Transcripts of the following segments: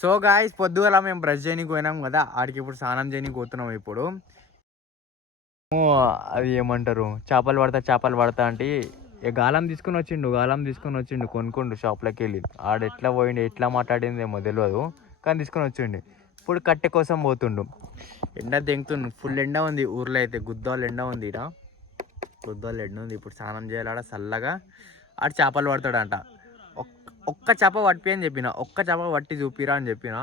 So guys పొద్దుగల మేము brush చేయడానికి పోయినాం కదా, ఆడికి ఇప్పుడు స్నానం చేయడానికి పోతున్నాం. ఇప్పుడు అది ఏమంటారు, చేపలు పడతా అంటే గాలం తీసుకుని వచ్చిండు కొనుక్కుండు షాప్లోకి వెళ్ళి. ఆడు ఎట్లా పోయిండు ఎట్లా మాట్లాడిందేమో తెలియదు, కానీ తీసుకొని వచ్చిండు. ఇప్పుడు కట్టె కోసం పోతుండు. ఎండ దెంగుతుండు, ఫుల్ ఎండ ఉంది ఊర్లో అయితే. గుద్దాలు ఎండ ఉంది, గుద్దాలు ఎండ ఉంది. ఇప్పుడు స్నానం చేయాల చల్లగా. ఆడు చేపలు పడతాడంట. ఒక్క చేప పట్టిపి అని చెప్పిన, ఒక్క చేప పట్టి చూపిరా అని చెప్పిన.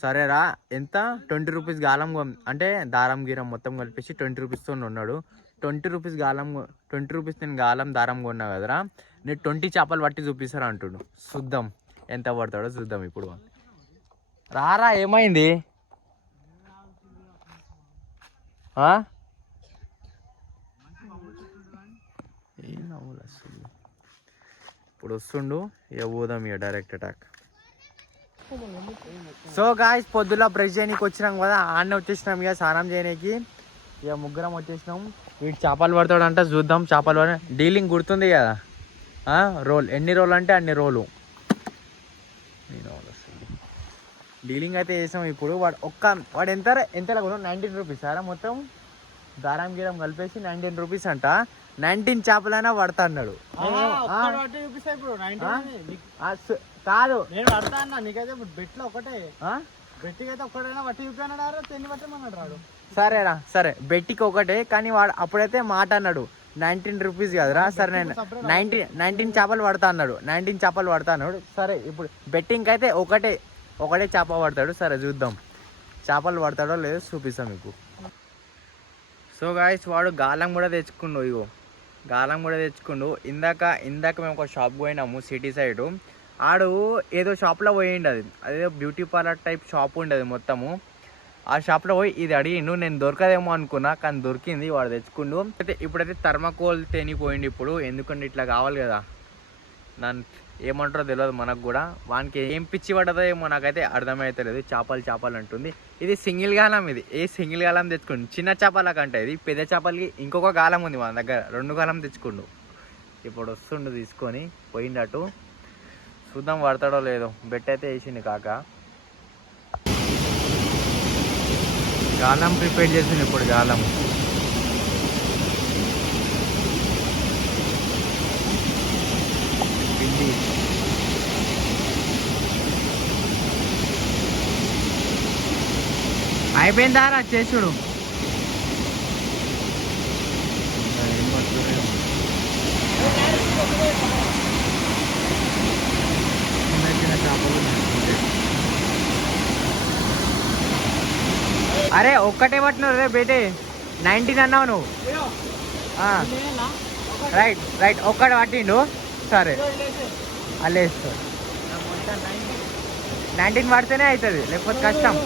సరేరా ఎంత 20 రూపీస్ గాలం, అంటే దారం గీరం మొత్తం కలిపేసి 20 రూపీస్తో ఉన్నాడు. 20 రూపీస్ గాలం, 20 రూపీస్ నేను గాలం దారం కొన్నా కదరా, నేను 20 చేపలు పట్టి చూపిస్తారా అంటుడు. చూద్దాం ఎంత పడతాడో చూద్దాం. ఇప్పుడు రారా, ఏమైంది? ఏం నవ్వులు అసలు. ఇప్పుడు వస్తుండు, ఇక పోదాం ఇక డైరెక్ట్ అటాక్. సో గాయ్స్ పొద్దుల బ్రష్ చేయడానికి వచ్చినాం కదా, ఆడనే వచ్చేసినాం ఇక స్నానం చేయడానికి. ఇక ముగ్గురం వచ్చేసినాం. వీడు చేపలు పడతాడంట, చూద్దాం. చేపలు పడ డీలింగ్ గుర్తుంది కదా, రోల్ ఎన్ని రోల్ అంటే అన్ని రోలు. డీలింగ్ అయితే చేసాం. ఇప్పుడు వాడు ఎంత 19 రూపీస్ సారా, మొత్తం దారం గీరం కలిపేసి 19 రూపీస్ అంట. 19 చేపలైనా పడతా అన్నాడు. కాదు నేను పడతా అన్నా, నీకైతే బెట్లో ఒకటే, బెట్టికి అయితే ఒక్కడైనా పట్టి చూపాడు, తెన్ని పట్టమన్నాడు రాడు. సరేరా, సరే బెట్టికి ఒకటే, కానీ వాడు అప్పుడైతే మాట అన్నాడు 19 రూపీస్ కదరా. సరే నేను 19 చేపలు పడతా అన్నాడు, 19 చేపలు పడతా అన్నాడు. సరే ఇప్పుడు బెట్టింగ్ అయితే ఒకటే చేప పడతాడు. సరే చూద్దాం చేపలు పడతాడో లేదో చూపిస్తాం మీకు. సో గాయ్స్ వాడు గాలం కూడా తెచ్చుకుండు. ఇగో గాలం కూడా తెచ్చుకుండు. ఇందాక మేము ఒక షాప్ పోయినాము సిటీ సైడు. ఆడు ఏదో షాప్లో పోయిండు, అదేదో బ్యూటీ పార్లర్ టైప్ షాప్ ఉండేది మొత్తము. ఆ షాప్లో పోయి ఇది అడిగిండు. నేను దొరకదేమో అనుకున్నా, కానీ దొరికింది. వాడు తెచ్చుకుండు. ఇప్పుడైతే థర్మాకోల్ పోయిండు ఇప్పుడు, ఎందుకంటే ఇట్లా కావాలి కదా. దాన్ని ఏమంటారో తెలియదు మనకు కూడా. వానికి ఏం పిచ్చి పడ్డదో ఏమో నాకైతే అర్థమవుతలేదు. చేపలు అంటుంది. ఇది సింగిల్ గాలం, ఇది సింగిల్ గాలం తెచ్చుకోండి. చిన్న చేపలకంటే ఇది పెద్ద చేపలకి ఇంకొక గాలం ఉంది మన దగ్గర, 2 గాలం తెచ్చుకుండు. ఇప్పుడు వస్తుండు తీసుకొని పోయిండటు. చూద్దాం పడతాడో లేదో. బెట్ అయితే వేసిండు కాక. గాలం ప్రిపేర్ చేసిండు ఇప్పుడు. గాలం పిండి అయిపోయిందారా చేసుడు. అరే ఒక్కటే పట్టినావు రే బేటే, 19 అన్నావు నువ్వు. రైట్ ఒక్కటి పట్టిండు. సరే అలా వేస్తాడు. 19 పడితేనే అవుతుంది, లేకపోతే కష్టం.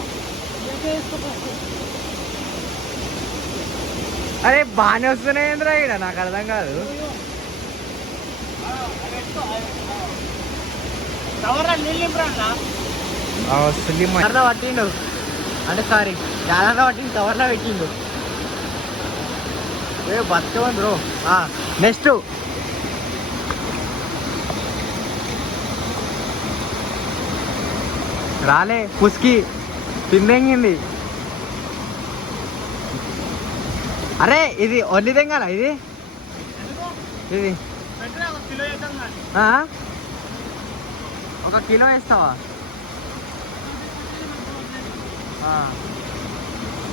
అరే బాగానే వస్తున్నాయి ఏంద్రా ఇక్కడ, నాకు అర్థం కాదు. పట్టిండు అంటే సారీ జాగ్రత్త పట్టిండు, కవర్లో పెట్టిండు. బతకమని బ్రో. నెక్స్ట్ రాలే పుస్కి తిందెంగింది. అరే ఇది ఒంటి తెంగాల, ఇది 1 కిలో వేస్తావా?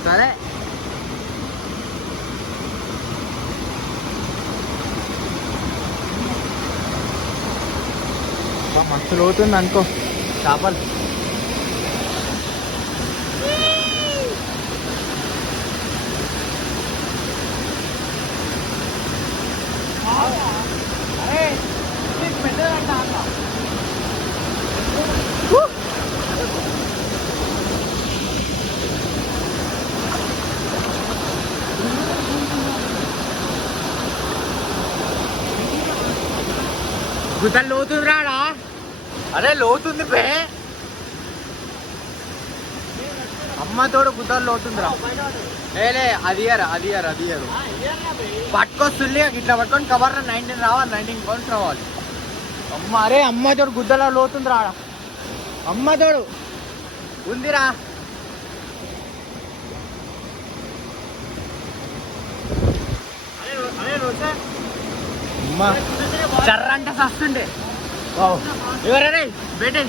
సరే మస్తు లోతుంది అనుకో చేపలు. గుతలు లోతుంది రాడా? అరే లోతుంది బే, అమ్మతోడు గుతలు లోతుందిరా. ఏలే అది పట్టుకొస్తుంది ఇట్లా పట్టుకొని కవర్ 19 రావాలి, 19 కౌంట్స్ రావాలి. అమ్మ అరే అమ్మతోడు గుద్దలా లోతుంది రాడా, అమ్మతోడు ఉందిరా. చర్రంటే వస్తుండే ఎవరే బేటే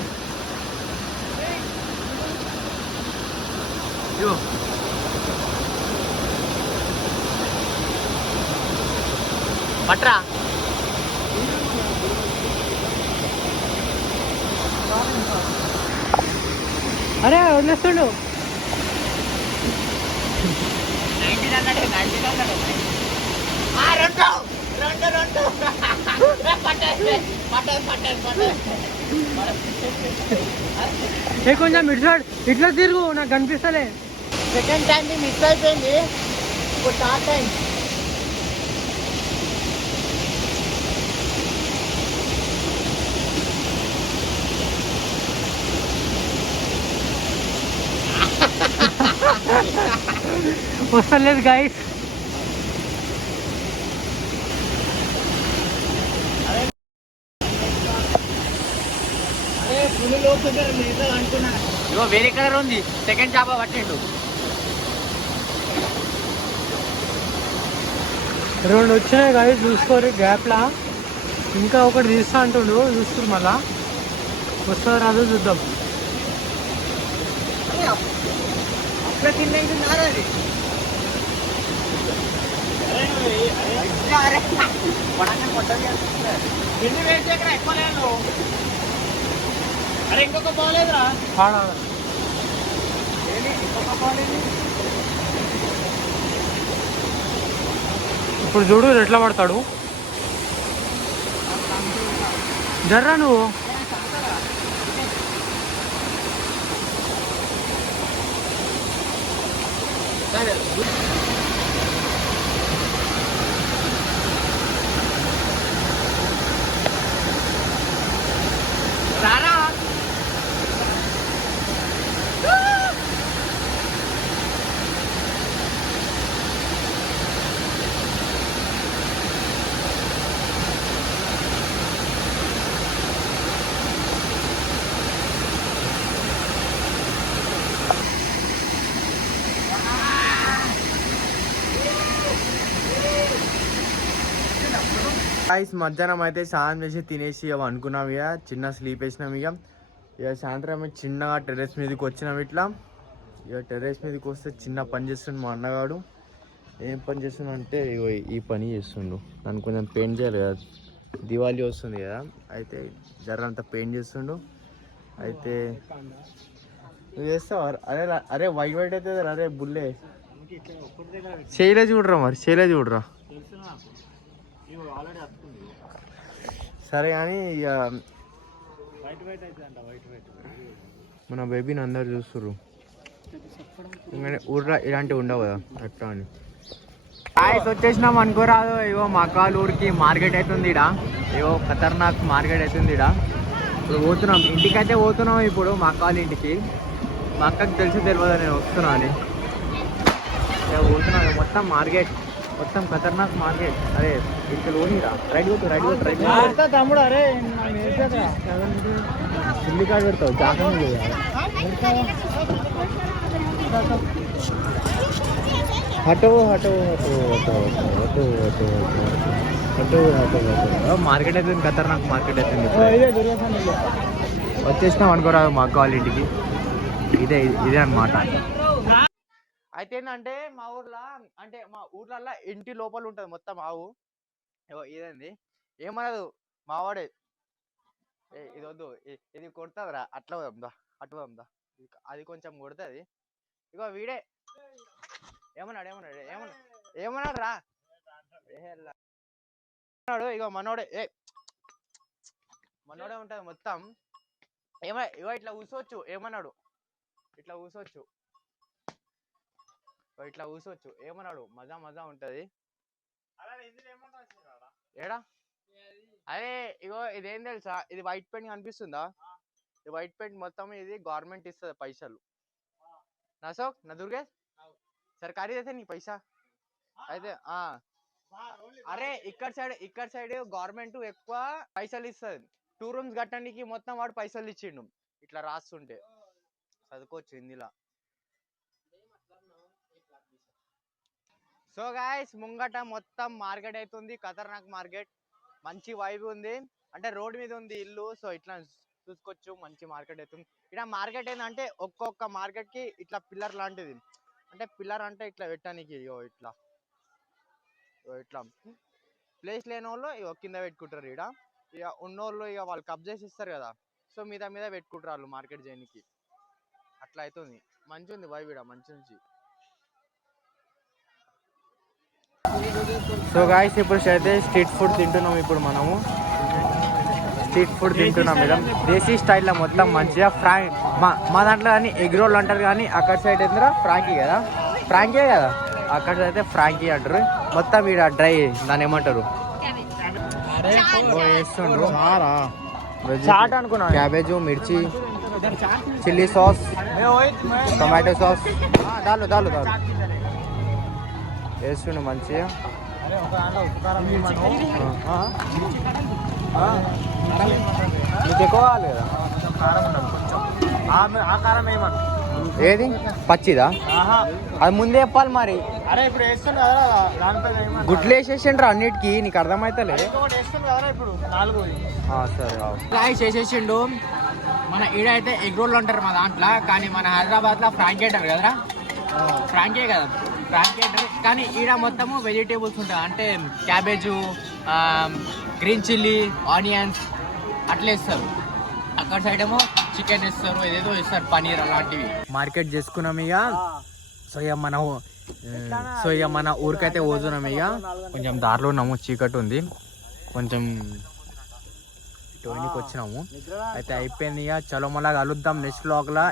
పట్రా. అరే వదిలేస్తుండు. 19 అన్నాడే, 19 అన్నాడు. రెండు ఏ కొంచెం ఇటు సైడ్ ఇట్లా తిరుగు, నాకు కనిపిస్తలే. సెకండ్ టైం మిస్ అయిపోయింది, ఇప్పుడు థర్డ్ టైం. వస్తలేదు గైస్. ఇగో వేరే కలర్ ఉంది, సెకండ్ చేప పట్టిండు. రెండు వచ్చినాయి గైస్, చూసుకోరు గ్యాప్లా. ఇంకా ఒకటి తీస్తా అంటుండు, చూస్తారు మళ్ళా వస్తుందో రాదో చూద్దాం. అప్పుడే తిన్నారా అది? అరే ఇంకొక బాగాలేదురా. ఇంకొక బాగాలేదు. ఇప్పుడు చూడు ఎట్లా పడతాడు. జర్రా నువ్వు. రారా. మధ్యాహ్నం అయితే స్నానం చేసి తినేసి ఇక అనుకున్నాం, ఇక చిన్న స్లీప్ వేసినాం. ఇక సాయంత్రం చిన్నగా టెర్రస్ మీదకి వచ్చినాం. ఇట్లా ఇక టెర్రస్ మీదకి వస్తే చిన్న పని చేస్తుండు మా అన్నగాడు. ఏం పని చేస్తుండు అంటే ఈ పని చేస్తుండు. దానికి కొంచెం పెయింట్ చేయాలి కదా, దివాళీ వస్తుంది కదా, అయితే జర్రంతా పెయింట్ చేస్తుండు. అయితే నువ్వు చేస్తావా? అరే అరే వైట్ వైట్ అయితే అరే బుల్లే చేయలే చూడరా, మరి చేయలే చూడరా. సరే కానీ ఇక మన బేబీని అందరు చూస్తుర్రు, ఊర్లో ఇలాంటివి ఉండవు కదా అట్లా అని. వచ్చేసినాం అనుకోరాదు. ఇగో మక్కాల ఊరికి మార్కెట్ అవుతుంది ఇడ, ఇగో ఖతర్నాక్ మార్కెట్ అవుతుంది ఇడ. ఇప్పుడు పోతున్నాం, ఇంటికైతే పోతున్నాం. ఇప్పుడు మా అక్క వాళ్ళ ఇంటికి. మా అక్కకి తెలిసి తెలియదు నేను వస్తున్నా అని. ఇక పోతున్నాం, మొత్తం మార్కెట్, మొత్తం ఖతర్నాక్ మార్కెట్. అరే ఇక్కడ ఓనిరా, రైట్ కొట్టు రైట్ కొట్టు రైట్ తమ్ముడు. అరే చిల్లి కాడ పెడతావు, జాగ్రత్త. హటో హటో హటో హటో హటో హటో హటో హటో హటో. మార్కెట్ అవుతుంది, ఖతర్నాక్ మార్కెట్ అవుతుంది. వచ్చేసినాం అనుకోరాదు మా అక్క వాళ్ళ ఇంటికి. ఇదే అనమాట. అయితే ఏంటంటే మా ఊర్లో, అంటే మా ఊర్లల్లో ఇంటి లోపల ఉంటుంది మొత్తం ఆవు. ఇదేంది ఏమనదు మావాడే, ఇది వద్దు ఇది కొడుతుందిరా, అట్లా పోదాందా, అటు పోదాందా, అది కొంచెం కొడుతుంది. ఇగో వీడే ఏమన్నాడు ఏమన్నాడు రా ఇగో మనోడే ఉంటుంది మొత్తం. ఇగో ఇట్లా కూర్చోవచ్చు, ఏమన్నాడు ఇట్లా కూర్చోవచ్చు, ఏమన్నాడు మజా మజా ఉంటది. ఏడా అదే ఇగో ఇదేం తెలుసా, ఇది వైట్ పెయింట్ కనిపిస్తుందా, ఈ వైట్ పెయింట్ మొత్తం ఇది గవర్నమెంట్ ఇస్తుంది పైసలు. నసోక్ నా దుర్గేష్ సర్కారీ అయితే నీ పైసా అయితే అరే ఇక్కడ సైడ్ గవర్నమెంట్ ఎక్కువ పైసలు ఇస్తుంది. 2 రూమ్స్ కట్టడానికి మొత్తం వాడు పైసలు ఇచ్చిండు ఇట్లా రాస్తుంటే. చదువుకోవచ్చు హిందీలో. సో గాయస్ ముంగట మొత్తం మార్కెట్ అవుతుంది, ఖతర్నాక్ మార్కెట్. మంచి వైబ్ ఉంది, అంటే రోడ్ మీద ఉంది ఇల్లు. సో ఇట్లా చూసుకోవచ్చు, మంచి మార్కెట్ అవుతుంది. ఇక్కడ మార్కెట్ ఏంటంటే ఒక్కొక్క మార్కెట్ కి ఇట్లా పిల్లర్ లాంటిది, అంటే పిల్లర్ అంటే ఇట్లా పెట్టడానికి ఇట్లా ఇట్లా ప్లేస్ లేని వాళ్ళు ఇక కింద పెట్టుకుంటారు. ఇక్కడ ఇక ఉన్నోళ్ళు ఇక వాళ్ళు కబ్జా చేస్తారు కదా, సో మీద మీద పెట్టుకుంటారు వాళ్ళు మార్కెట్ చేయడానికి. అట్లా అవుతుంది, మంచిగా ఉంది వైబ్ ఇక్కడ, మంచి నుంచి. సో గాయస్ ఇప్పుడు అయితే స్ట్రీట్ ఫుడ్ తింటున్నాం. ఇప్పుడు మనము స్ట్రీట్ ఫుడ్ తింటున్నాం మేడం, దేశీ స్టైల్లో మొత్తం మంచిగా. మా దాంట్లో కానీ ఎగ్ రోల్ అంటారు, కానీ అక్కడ సైడ్ ఎందుకు ఫ్రాంకీ కదా, ఫ్రాంకీ కదా, అక్కడ అయితే ఫ్రాంకీ అంటారు. మొత్తం ఇక్కడ డ్రై దాన్ని ఏమంటారు వేస్తుండ్రు, చాట్ అనుకున్నా, క్యాబేజ్, మిర్చి, చిల్లీ సాస్, టొమాటో సాస్, దాలు దాలు దాలు వేస్తుండు మంచిగా. మీకు ఎక్కువ కావాలి కదా, ఏది పచ్చిదా అది ముందే చెప్పాలి మరి. అరే ఇప్పుడు వేస్తుండ్రు కదా గుడ్లు వేసేసిండ్రు అన్నిటికీ, నీకు అర్థమైతలే. వేస్తుంది కదా ఇప్పుడు 4. సరే రైస్ వేసేసిండు. మన ఈడైతే ఎగ్ రోల్ అంటారు మా దాంట్లో, కానీ మన హైదరాబాద్లో ఫ్రాంకీ అంటారు కదరా, ఫ్రాంకే కదా, ఫ్రాంకీ అంటారు. కానీ ఈడ మొత్తము వెజిటేబుల్స్ ఉంటాయి, అంటే క్యాబేజు, గ్రీన్ చిల్లీ, ఆనియన్స్ అట్లా వేస్తారు. అక్కడ సైడ్ ఏమో చికెన్ వేస్తారు, ఏదేదో వేస్తారు, పనీర్ అలాంటివి. మార్కెట్ చేసుకున్నాం ఇక. సో ఇక మన ఊరికైతే పోతున్నాం ఇక. కొంచెం దారిలో ఉన్నాము, చీకటి ఉంది, కొంచెం టోనీకి వచ్చినాము అయితే అయిపోయింది ఇక. చలో మళ్ళా కలుద్దాం నెక్స్ట్ వ్లాగ్లో.